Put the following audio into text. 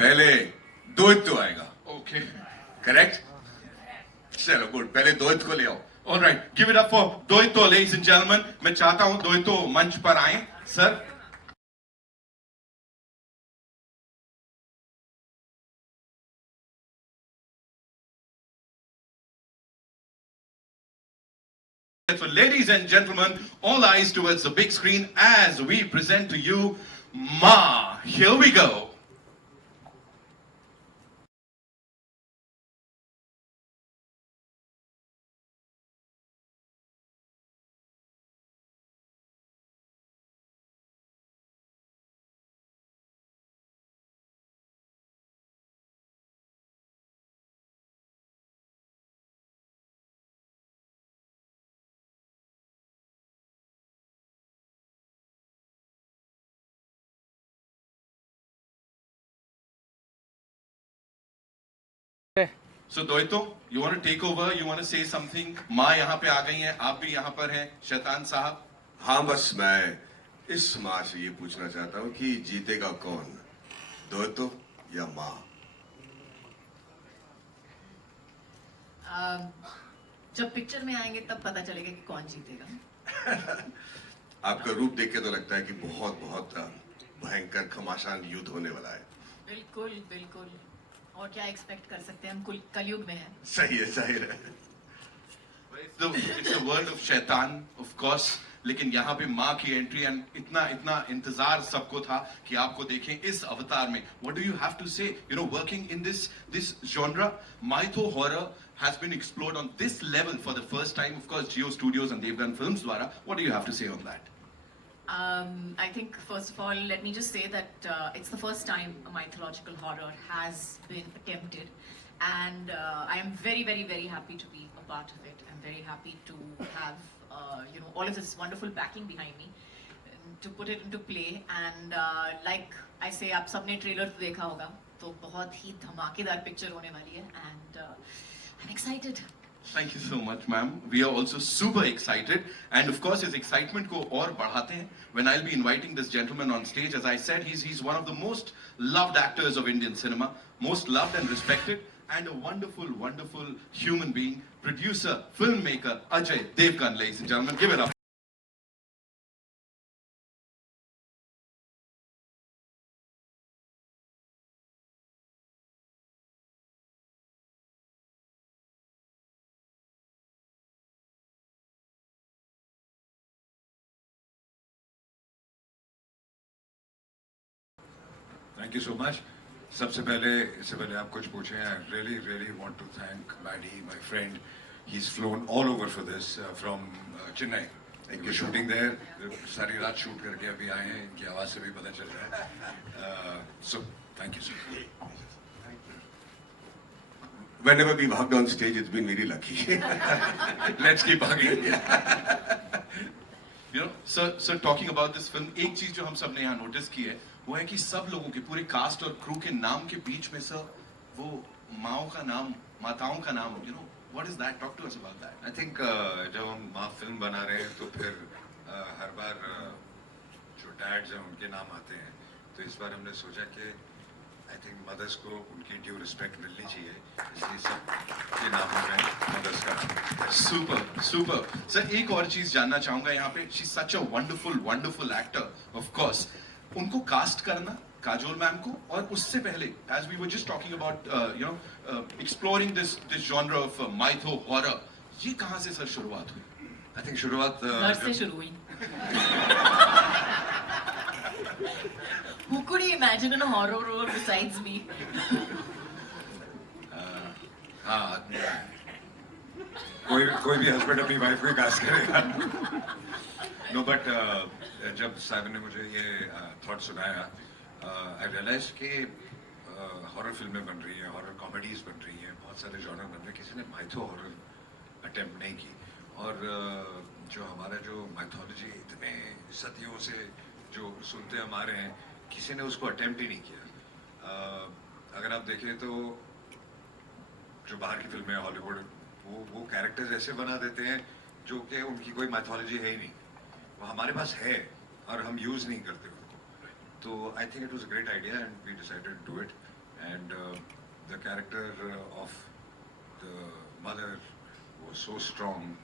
पहले द्वैत आएगा। Okay. करेक्ट? चलो गुड, पहले द्वैत को ले आओ। All right. Give it up for Doito, ladies and gentlemen. मैं चाहता हूं Doito मंच पर आए, sir. So, ladies and gentlemen, all eyes towards the big screen as we present to you Ma. Here we go. So Doito, you want to take over? You want to say something? माँ यहाँ पे आ गई हैं, आप भी यहाँ पर हैं, शैतान साहब। हाँ, बस मैं इस माँ से ये पूछना चाहता हूँ कि जीतेगा कौन, द्वैत या माँ? जब पिक्चर में आएंगे तब पता चलेगा कि कौन जीतेगा। आपका रूप देख के तो लगता है कि बहुत बहुत भयंकर घमासान युद्ध होने वाला है। बिल्कुल बिल्कुल, और क्या एक्सपेक्ट कर सकते हैं, हम कलयुग में हैं। सही है, सही है। It's the world of शैतान, of course. लेकिन यहाँ पे माँ की एंट्री एंड इतना इंतजार सबको था कि आपको देखें इस अवतार में। What do you have to say? You know, working in this genre, mytho horror has been explored on this level for the first time. Of course, Jio Studios and Devgan Films द्वारा. What do you have to say on that? I think first of all, let me just say that it's the first time a mythological horror has been attempted, and I am very, very, very happy to be a part of it. I'm very happy to have all of this wonderful backing behind me to put it into play. And like I say, आप सबने ट्रेलर तो देखा होगा, तो बहुत ही धमाकेदार पिक्चर होने वाली है, and I'm excited. Thank you so much, ma'am. We are also super excited, and of course, his excitement को और बढ़ाते हैं when I'll be inviting this gentleman on stage. As I said, he's one of the most loved actors of Indian cinema, most loved and respected, and a wonderful, wonderful human being, producer, filmmaker, Ajay Devgan, ladies and gentlemen. Give it up. Thank you so much. सबसे पहले इससे पहले आप कुछ पूछें, I really want to thank Maddie, my friend. He's flown all over for this from Chennai. We're shooting there. सारी रात शूट करके अभी आए हैं. इनकी आवाज़ से भी पता चल रहा है. So thank you so much. Whenever we've hugged on stage, it's been very lucky. Let's keep hugging. You know, so talking about this film, एक चीज जो हम सब ने यहाँ नोटिस की है, वो है कि सब लोगों के पूरे कास्ट और क्रू के नाम के बीच में सर वो माओ का नाम, माताओं का नाम, you know, what is that? Talk to us about that. I think जब हम माँ फिल्म बना रहे हैं तो फिर हर बार जो डैड्स हैं उनके नाम आते हैं, तो इस बार हमने सोचा कि I think मदर्स को उनकी ड्यू रिस्पेक्ट मिलनी चाहिए, इसलिए सब के नाम हो रहे हैं मदर्स का। Super. सर एक और चीज जानना चाहूंगा यहाँ पे, she's such a wonderful actor, of course. उनको कास्ट करना काजोल मैम को, और उससे पहले as we were just talking about exploring this genre of mytho horror, ये कहाँ से सर शुरुआत हुई? I think शुरुआत घर से शुरू हुई। Who could you imagine in a horror role besides me? हाँ, कोई भी हस्बैंड अपनी वाइफ को कास्ट करेगा। No, but जब साहिब ने मुझे ये थॉट सुनाया, I realized कि हॉरर फिल्में बन रही हैं, हॉरर कॉमेडीज बन रही हैं, बहुत सारे जॉनर बन रहे हैं, किसी ने माइथो हॉरर अटेम्प्ट नहीं की। और जो हमारा जो माइथोलॉजी इतने सदियों से जो सुनते हम आ रहे हैं, किसी ने उसको अटेम्प्ट ही नहीं किया। अगर आप देखें तो जो बाहर की फिल्में हैं हॉलीवुड, वो कैरेक्टर्स ऐसे बना देते हैं जो कि उनकी कोई माइथोलॉजी है ही नहीं, वो हमारे पास है और हम यूज़ नहीं करते उनको। तो I think it was a great idea and we decided to do it, and the character of the mother was so strong.